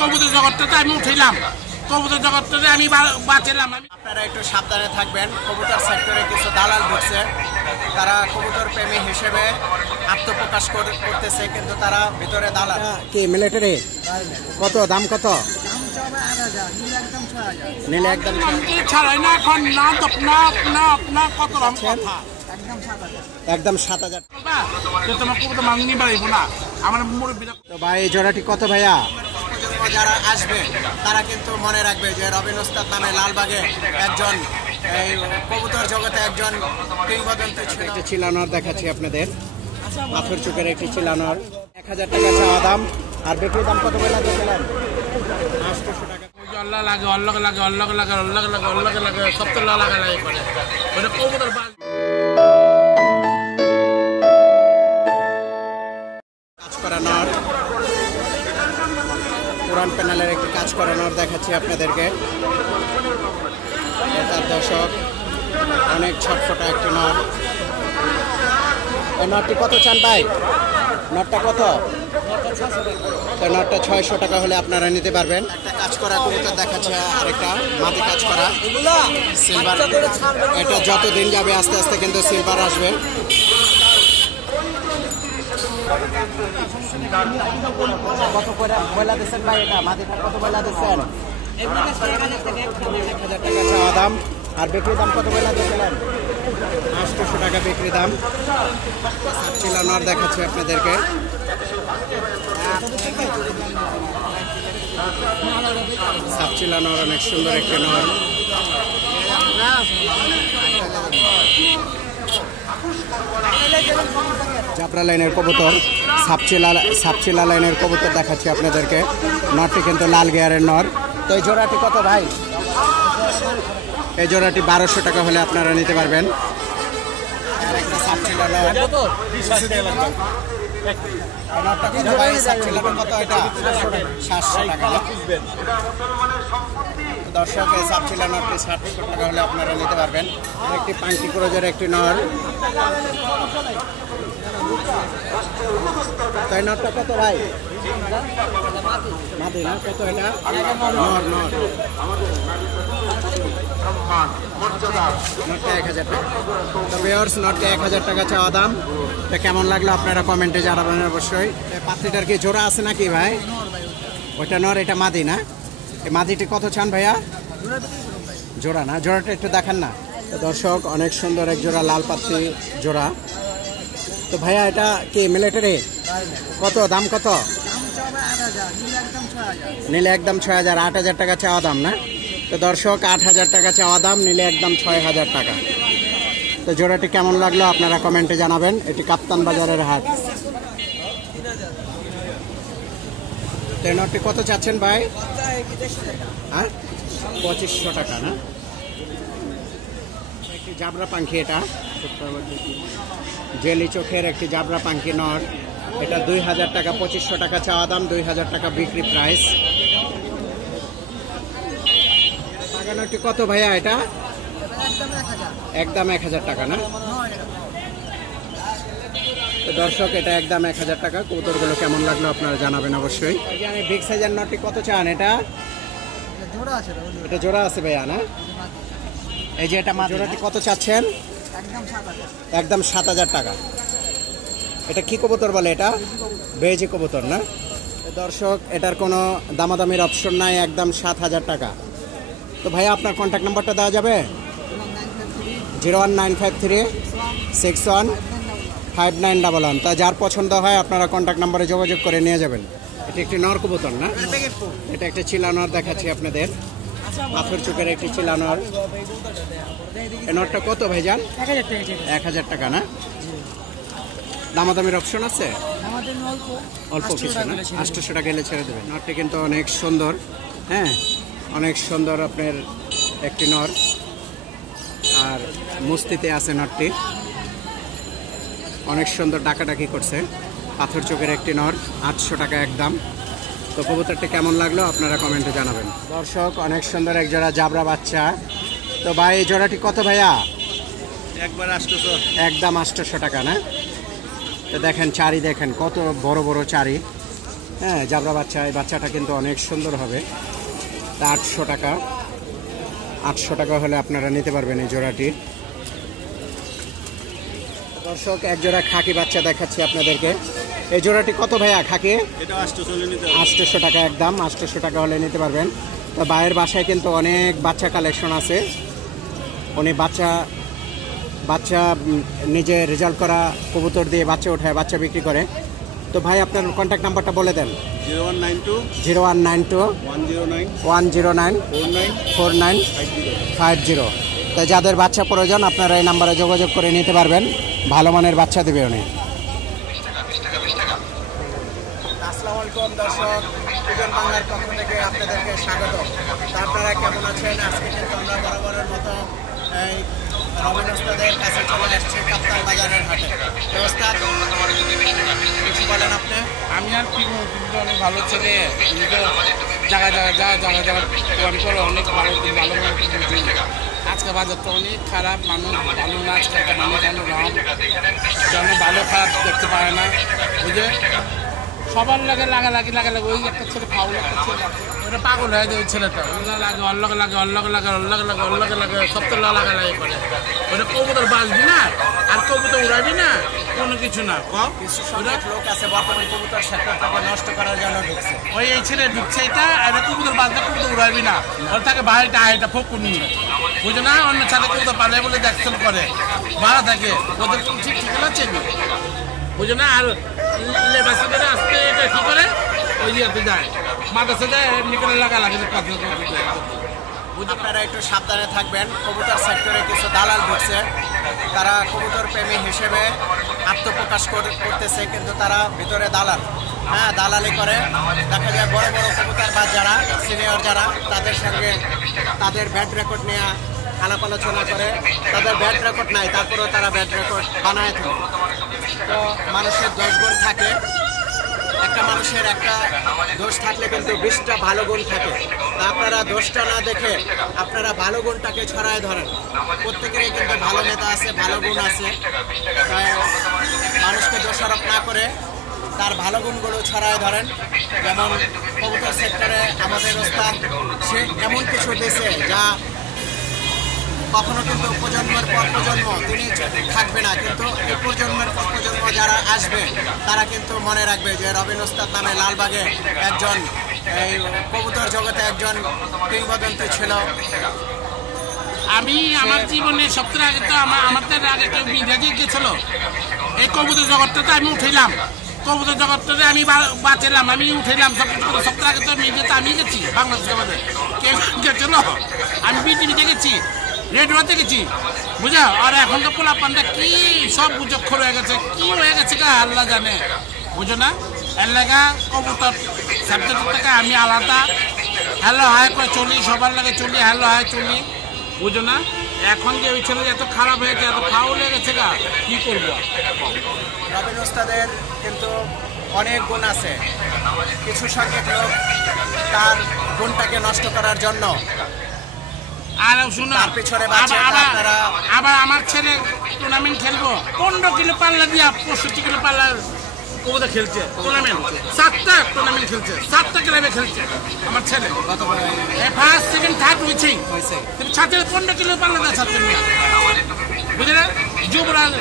কবুতর জগৎটাতে আমি উঠাইলাম, কবুতর জগৎটাতে আমি বাঁচালাম। আপনারা একটু সাবধানে থাকবেন। কবুতর সেক্টরে কিছু দালাল ঢুকছে, তারা কবুতর প্রেমী হিসেবে আত্মপ্রকাশ করতেছে, কিন্তু তারা ভিতরে দালাল। কি মিলিটারি কত দাম? কত নিলে একদম ছাড়াই না এখন না কত দাম কথা একদম 7,000। তোমার কবুতর মান নিয়ে বাড়িব না আমার মুরব্বী। তো ভাই এই জোড়াটি কত ভাইয়া? যারা আসবে তারা কিন্তু মনে রাখবে যে রবিন ওস্তাদ নামে লালবাগে একজন এই কবুতর জগতে একজন কিংবদন্তি ছিল। একটা চিলানোর দেখাচ্ছি আপনাদের, পাথর চোখের একটি চিলানোর। 1,000 টাকা চাওয়া দাম, আর বিক্রির দাম কত বলে দিয়েছিলেন? 800 টাকা। অল্লাহ লাগে অল্লাহ লাগে অল্লাহ লাগে অল্লাহ লাগে অল্লাহ লাগে সব তো লাগা লাগে করে ওটা কবুতর কাজ করানোর, পুরান প্যানেলের একটি কাজ করানোর দেখাচ্ছি আপনাদেরকে। এটার দর্শক অনেক ছটফটা একটি নট। এই নটটি কত চান ভাই? নটটা কত? তো নটটা 600 টাকা হলে আপনারা নিতে পারবেন। একটা কাজ করা কবুতর দেখাচ্ছে, আরেকটা মাটি কাজ করা সিলভার। এটা যত দিন যাবে আস্তে আস্তে কিন্তু সিলভার আসবে। কত করে বয়লা দিচ্ছেন ভাই? এটা মাটিটা কত বয়লা দিচ্ছেন? 1,000 টাকা চাওয়া দাম, আর বিক্রি দাম কত বয়লা দিয়েছিলেন? 800 টাকা বিক্রি দাম। চিলানোর দেখাচ্ছি আপনাদেরকে। সাপ চিলানোর অনেক সুন্দর একটি নর। জাবরা লাইনের কবুতর, সাপচিলা লাইনের কবুতর দেখাচ্ছি আপনাদেরকে। নরটি কিন্তু লাল গিয়ারের নর। তো এই জোড়াটি কত ভাই? এই জোড়াটি 1200 টাকা হলে আপনারা নিতে পারবেন। দর্শক এই সাপচিলা নরটি 700 টাকা হলে আপনারা নিতে পারবেন। একটি পাঙ্কি ক্রোজের একটি নর। তাই নটটা কত ভাই? মাদি না? কত এটা? নর নর নটটা 1,000 টাকা। তো ভিউয়ার্স, নটটা 1,000 টাকা চাওয়া দাম। তো কেমন লাগলো আপনারা কমেন্টে জানাবেন অবশ্যই। পাত্রীটার কি জোড়া আছে নাকি ভাই? ওইটা নর, এটা মাদি না? এই মাদিটি কত চান ভাইয়া? জোড়া না? জোড়াটা একটু দেখান না। তো দর্শক অনেক সুন্দর এক জোড়া লাল পাত্রী জোড়া। তো ভাইয়া এটা কি মিলিটারি? কত দাম? কত নিলে একদম 6,000। 8,000 টাকা চাওয়া দাম না? তো দর্শক 8,000 টাকা চাওয়া দাম, নিলে একদম 6,000 টাকা। তো জোড়াটি কেমন লাগলো আপনারা কমেন্টে জানাবেন। এটি কাপ্তান বাজারের হাট। তো এই নটটি কত চাচ্ছেন ভাই? হ্যাঁ, 2500 টাকা না? একটি জাবরা পাখি, এটা জেলি চোখের একটি জাবরা পাখি নর। এটা 2,000 টাকা, 2500 টাকা চাওয়া দাম, 2,000 টাকা বিক্রি প্রাইস। বাগানটি কত ভাইয়া? এটা একদম 1,000 টাকা না? তো দর্শক এটা একদম 1,000 টাকা। কবুতরগুলো কেমন লাগলো আপনারা জানাবেন অবশ্যই। আমি বিগ সাইজের নটটি কত চান? এটা জোড়া আছে ভাইয়া না? এই যে এটা জোড়াটি কত চাচ্ছেন? একদম 7,000 টাকা। এটা কি কবুতর বলে? এটা বেজি কবুতর না? দর্শক এটার কোনো দামাদামির অপশন নাই, একদম 7,000 টাকা। তো ভাইয়া আপনার কন্ট্যাক্ট নাম্বারটা দেওয়া যাবে? 01953615911। তা যার পছন্দ হয় আপনারা কন্ট্যাক্ট নাম্বারে যোগাযোগ করে নিয়ে যাবেন। এটা একটি নর কবুতর না? এটা একটা চিলানর দেখাচ্ছি আপনাদের, পাথর চোখের একটি চিলানর। এই নরটা কত ভাইজান? 1,000 টাকা না? দামাদামির অপশন আছে? অল্প কিছু না? 800 টাকা এলে ছেড়ে দেবেন। নরটি কিন্তু অনেক সুন্দর, হ্যাঁ অনেক সুন্দর আপনার একটি নর, আর মস্তিতে আছে নরটি। অনেক সুন্দর ডাকাডাকি করছে। পাথর চোখের একটি নর, 800 টাকা একদম। তো কবুতরটি কেমন লাগলো আপনারা কমেন্টে জানাবেন। দর্শক অনেক সুন্দর এক জোড়া জাবরা বাচ্চা। তো ভাই এই জোড়াটি কত ভাইয়া? একবার 800, একদম 800 টাকা না? তো দেখেন চারি, দেখেন কত বড় বড় চারি। হ্যাঁ জাবরা বাচ্চা, এই বাচ্চাটা কিন্তু অনেক সুন্দর হবে। 800 টাকা, 800 টাকা হলে আপনারা নিতে পারবেন এই জোড়াটি। দর্শক এক জোড়া খাকি বাচ্চা দেখাচ্ছি আপনাদেরকে। এই জোড়াটি কত ভাইয়া খাকি? 800 টাকা একদম, 800 টাকা হলে নিতে পারবেন। তো ভাইয়ের বাসায় কিন্তু অনেক বাচ্চা কালেকশন আছে, উনি বাচ্চা নিজে রেজাল্ট করা কবুতর দিয়ে বাচ্চা ওঠায়, বাচ্চা বিক্রি করে। তো ভাই আপনার কন্ট্যাক্ট নাম্বারটা বলে দেন। 0192 109 4950। তো যাদের বাচ্চা প্রয়োজন আপনারা এই নাম্বারে যোগাযোগ করে নিতে পারবেন, ভালো মানের বাচ্চা দেবে উনি। আসসালামু আলাইকুম দর্শক, সুজন বাংলার পক্ষ থেকে আপনাদেরকে স্বাগত। আপনারা কেমন আছেন? আজকে কিন্তু আমরা বরাবরের মতো এই রবিন ওস্তাদের কাছে চলে আসছি কাপ্তান বাজারের হাটে। ওস্তাদ কিছু বলেন আপনি? আমি আর কি বলবো, কিন্তু অনেক ভালো ছেলে, জায়গা করে অনেক ভালো আজকে বাজারটা অনেক খারাপ, মানুষ ভালো না, আজকে মানুষ যেন ভালো খারাপ দেখতে পারে না, বুঝে সবার লাগে লাগালাগি ওই একটা ছেলে ফাউল, একটা ছেলে ওটা পাগল হয়ে যায়, ওই ছেলেটা ওগুলো লাগে অল্লগে লাগে সব তো লাগালাগি করে। ওটা কবুতর বাঁচবি না আর কবুতর উড়াবি না, কোনো কিছু না। লোক আছে বর্তমান কবুতর সেক্টরটাকে নষ্ট করার জন্য ঢুকছে, ওই এই ছেলে ঢুকছে, এটা কবুতর বাঁচবে, কবুতর উড়াবি না, ওর থাকে বাইরেটা এটা ফকুনি, বুঝো না? অন্য ছেলে কবুতর পালে বলে দেখছেন করে ভাড়া থাকে, ওদের ঠিক ঠিকানা চেনি, বুঝো না? আর লেবাসে আসতে এটা কি করে ওই ইয়েতে যায়, মাদ্রাসা যায়, এমনি করে লাগালাগি। আপনারা একটু সাবধানে থাকবেন, কবুতর সেক্টরে কিছু দালাল ঢুকছে, তারা কবুতর প্রেমী হিসেবে আত্মপ্রকাশ করতেছে, কিন্তু তারা ভিতরে দালাল। হ্যাঁ, দালালি করে। দেখা যায় বড় বড় কবুতর বা যারা সিনিয়র যারা, তাদের সঙ্গে তাদের ব্যাড রেকর্ড নিয়ে আলাপ আলোচনা করে, তাদের ব্যাড রেকর্ড নাই, তারপরেও তারা ব্যাড রেকর্ড বানায় থাকে। তো মানুষের 10 গুণ থাকে, একটা মানুষের একটা দোষ থাকলে কিন্তু 20টা ভালো গুণ থাকে। আপনারা দোষটা না দেখে আপনারা ভালো গুণটাকে ছড়ায় ধরেন। প্রত্যেকেরই কিন্তু ভালো নেতা আছে, ভালো গুণ আছে, তাই মানুষকে দোষারোপ না করে তার ভালো গুণগুলো ছড়ায় ধরেন। যেমন কবুতর সেক্টরে আমাদের ওস্তাদ সে এমন কিছু দিয়েছে যা কখনো কিন্তু প্রজন্মের পর প্রজন্ম তিনি থাকবে না, কিন্তু এই প্রজন্মের পর প্রজন্ম যারা আসবে তারা কিন্তু মনে রাখবে যে রবিন ওস্তাদ নামে লালবাগে একজন এই কবুতর জগতে একজন কিংবদন্তি ছিল। আমি আমার জীবনে সপ্তাহ আগে তো আমাদের আগে কেউ মিরাজে গেছিল, এই কবুতর জগৎটাতে আমি উঠেলাম, কবুতর জগৎটাতে আমি বাঁচালাম, আমি উঠেলাম সপ্তাহ আগে তো মিডিয়াতে আমি গেছি, বাংলাদেশ জগতে কেউ গেছিল, আমি বিটিভিতে গেছি, রেডিওতে গেছি, বুঝা? আর এখন তো পোলাপানটা কি সব বুঝক্ষর হয়ে গেছে, কি হয়ে গেছে কা আল্লাহ জানে, বুঝো না? এর লেগা কবুতর সাবজেক্ট থেকে আমি আলাদা হ্যালো হাই করে চলি, সবার লাগে চলি, হ্যালো হাই চলি, বুঝো না? এখন যে ওই ছেলে এত খারাপ হয়েছে, এত ফাউল হয়ে গেছে গা, কি করবো? রবিন ওস্তাদের কিন্তু অনেক গুণ আছে, কিছু সংখ্যক লোক তার গুণটাকে নষ্ট করার জন্য। আর শুনো, আবার আমার ছেলে টুর্নামেন্ট খেলবো, 15 কিলো পাল্লা দিয়া 65 কিলো পাল্লা কবুতর খেলছে, টুর্নামেন্ট 7টা টুর্নামেন্ট খেলছে, 7টা ক্লাবে খেলছে আমার ছেলে, ফার্স্ট সেকেন্ড থার্ড হয়েছে, কিন্তু ছাত্র 15 কিলো পাল্লা দেয় ছাত্র, বুঝলে? যুবরাজ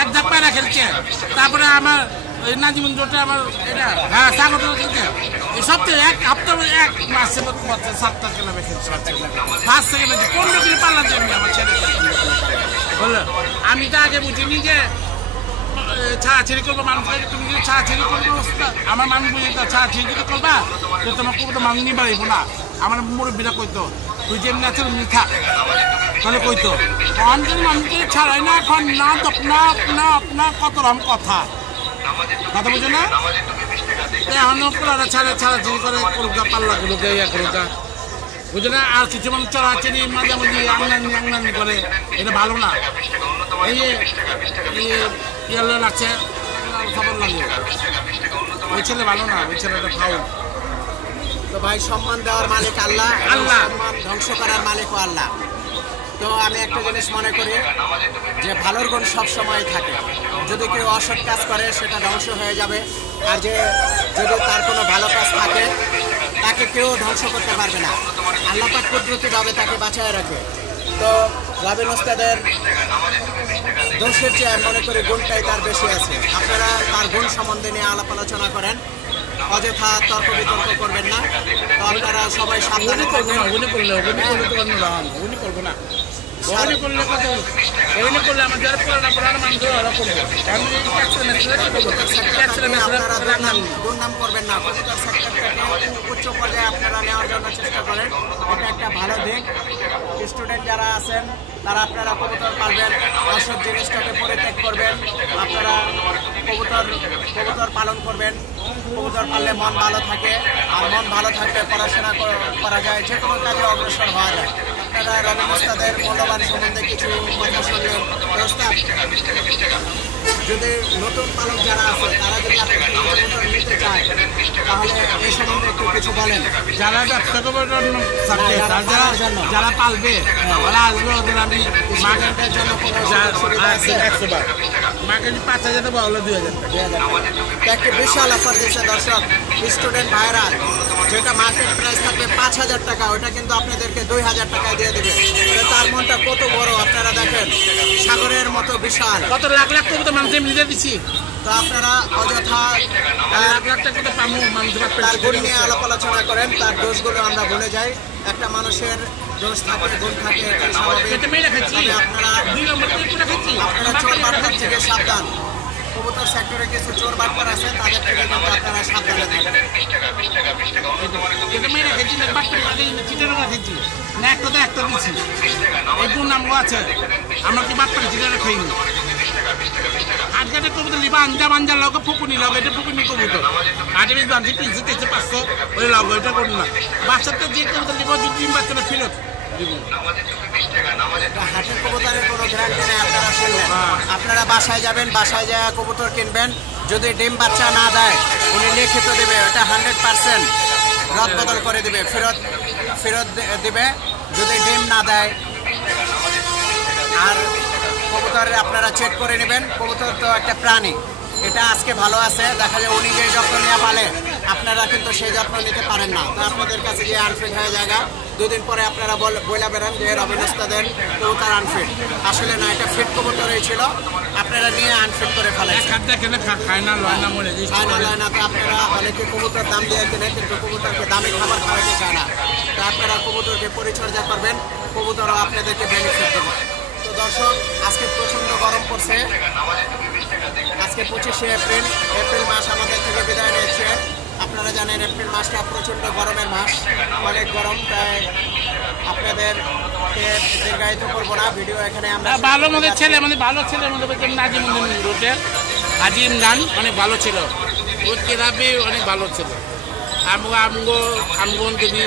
এক ধাপ পায়রা খেলছে, তারপরে আমার নাজিমুন জোটে আমার এটা হ্যাঁ স্বাগত খেলছে, এই সপ্তাহে এক হপ্তাহ এক মাসে 7টা ক্লাবে খেলছে, ফার্স্ট সেকেন্ড 15 কিলো পাল্লা দিয়ে আমার ছেলে বললো। আমি তো আগে বুঝিনি যে ছাড়াছাড়ি করবো মানুষকে, তুমি যদি ছাড়াছাড়ি করবো আমার মানুষ বুঝে তো ছাড়াছাড়ি যদি করবা তো তোমার কবুতর মানুষ নিয়ে বাড়িব না। আমার মুরব্বীরা কইতো তুই যেমনি আছে এমনি থাক, তাহলে কইতো অঞ্চল মানুষকে ছাড়াই না, এখন না আপনা কত রকম কথা বুঝো না? এখন ছাড়াছাড়ি করে কলকা পাল্লা গুলোকে ইয়া কলকা, বুঝো না? আর কিছু মানুষ চড়াছাড়ি মাঝামাঝি আংনানি করে, এটা ভালো না। এই ইয়ালে লাগছে খবর লাগে, ওই ছেলে ভালো না, ওই ছেলেটা ফাউল। তো ভাই সম্মান দেওয়ার মালিক আল্লাহ, আল্লাহ সম্মান ধ্বংস করার মালিকও আল্লাহ। তো আমি একটা জিনিস মনে করি যে ভালোর গুণ সবসময় থাকে। যদি কেউ অসৎ কাজ করে সেটা ধ্বংস হয়ে যাবে, আর যদি তার কোনো ভালো কাজ থাকে তাকে কেউ ধ্বংস করতে পারবে না। আল্লাহ পাক কুদরতিভাবে তাকে বাঁচায় রাখবে। তো রবিন ওস্তাদের দোষের চেয়ে আমি মনে করি গুণটাই তার বেশি আছে। আপনারা তার গুণ সম্বন্ধে নিয়ে আলাপ আলোচনা করেন, অযথা তর্ক বিতর্ক করবেন না। তো আপনারা সবাই সাবধানে থাকবেন। দুর্নাম করবেন না। কবুতর সেক্টরটাকে উচ্চ পর্যায়ে আপনারা নেওয়ার জন্য চেষ্টা করেন, এটা একটা ভালো দিক। স্টুডেন্ট যারা আছেন তারা আপনারা কবুতর পালবেন, অসৎ জিনিসটাকে পরিত্যাগ করবেন। আপনারা কবুতর পালন করবেন। কবুতর পাললে মন ভালো থাকে, আর মন ভালো থাকলে পড়াশোনা করা যায়, যে কোনো কাজে অগ্রসর হওয়া যায়। আপনারা রবিন ওস্তাদের মূল্যবান সম্বন্ধে কিছু কথা শুনলেন। যদি নতুন পালক যারা আছে তারা যদি আপনার কবুতর নিতে চায় তাহলে এই সম্বন্ধে একটু কিছু বলেন। যারা ব্যবসা করবে যারা পালবে ওরা আসবে, ওদের আমি মার্কেটের জন্য কোনো মাকে 5,000 দেবো, হলো 2,000 টাকা। একটা বিশাল অফার দিচ্ছে দর্শক স্টুডেন্ট ভাইরা, যেটা মার্কেট প্রাইস থাকবে 5,000 টাকা, ওটা কিন্তু আপনাদেরকে 2,000 টাকায় দিয়ে দেবে। তার মনটা কত বড় আপনারা দেখেন, সাগরের মতো বিশাল। কত লাখ লাখ কবুতর মানুষ নিজে দিচ্ছি। তো আপনারা অযথা লাখ লাখ টাকা তো পাবো মানুষ। তার গুণ নিয়ে আলাপ আলোচনা করেন, তার দোষগুলো আমরা ভুলে যাই। একটা মানুষের দোষ থাকে, গুণ থাকে, এটাই স্বাভাবিক। আপনারা চোর বাটপার থেকে সাবধান। কবুতর সেক্টরে কিছু চোর বাটপার আছে, তাদের থেকে কিন্তু আপনারা সাবধানে থাকবেন। আমরা কি বাটপার চিটারা খাইনি। আজকে কবুতর লিবা আঞ্জা লগে ফুকুনি লগে, এটা ফুকুনি কবুতর আজকে বেশ বান্ধি 300-500 ওই লগে, এটা করুন না। বাচ্চাতে যে কবুতর লিবা যদি বাচ্চাটা ফেরত হাটের কবুতরের কোনো গ্যারান্টি নেই। আপনারা শুনলেন, আপনারা বাসায় যাবেন, বাসায় যায় কবুতর কিনবেন। যদি ডিম বাচ্চা না দেয় উনি লিখিত দেবে, ওটা 100% রদ বদল করে দেবে, ফেরত দেবে যদি ডিম না দেয়। আর কবুতর আপনারা চেক করে নেবেন। কবুতর তো একটা প্রাণী, এটা আজকে ভালো আছে, দেখা যায় উনি যে যত্ন নিয়ে পালে আপনারা কিন্তু সেই যত্ন নিতে পারেন না। তো আপনাদের কাছে যে আনফিট হয়ে জায়গা, 2 দিন পরে আপনারা বইলা বেরান যে রবিন ওস্তাদের কবুতর আনফিট। আসলে না, এটা ফিট কবুতরই ছিল, আপনারা নিয়ে আনফিট করে ফেলেন। খায় না লয় না মরে যায় না। তো আপনারা অনেকে কবুতর দাম দিয়ে কিনে, কিন্তু কবুতরকে দামি খাবার খাওয়াতে চায় না। তো আপনারা কবুতরকে পরিচর্যা করবেন, কবুতরও আপনাদেরকে বেনিফিট দেবে। তো দর্শক, আজকে প্রচণ্ড গরম পড়ছে। আজকে 25শে এপ্রিল মাস আমাদের থেকে বিদায় নিয়েছে। আপনারা জানেন এপ্রিল মাসটা প্রচণ্ড গরমের মাস, অনেক গরম। তাই আপনাদেরকে দীর্ঘায়িত করবো না, ভিডিও এখানে আমরা ভালো মধ্যে ছেলে মানে ভালো ছেলের মধ্যে নাজিমুদ্দিন রোডে আজিম গান অনেক ভালো ছিল, ওর কেরাবি অনেক ভালো ছিল। আমগন দেবী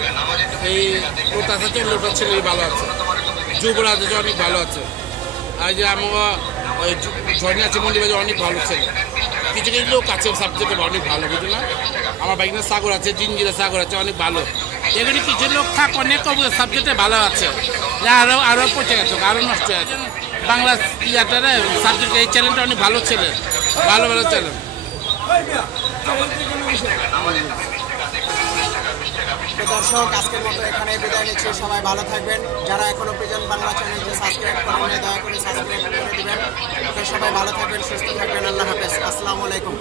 এই লোটা আছে, লোটা ছেলে ভালো আছে, যুবরাজ অনেক ভালো আছে। আর যে আমার ওই ঝর্ণা আছে মন্দির অনেক ভালো ছেলে। কিছু কিছু লোক আছে সাবজেক্টে অনেক ভালো, বুঝলো না? আমার বাইকনা সাগর আছে, জিঞ্জিরা সাগর আছে, অনেক ভালো। এগুলি কিছু লোক থাক অনেক সাবজেক্টে ভালো আছে, আরও পচে গেছে, আরও নষ্ট হয়ে গেছে। বাংলা ইয়াটারে সাবজেক্ট এই চ্যানেলটা অনেক ভালো ছেলে, ভালো চ্যানেল। দর্শক, আজকের মতো এখানে বিদায় নিচ্ছি। সবাই ভালো থাকবেন। যারা এখনো প্রিজন বাংলা চ্যানেলকে সাবস্ক্রাইব করেন, দয়া করে সাবস্ক্রাইব করে দিবেন। সবাই ভালো থাকবেন, সুস্থ থাকবেন। আল্লাহ হাফেজ, আসসালামু আলাইকুম।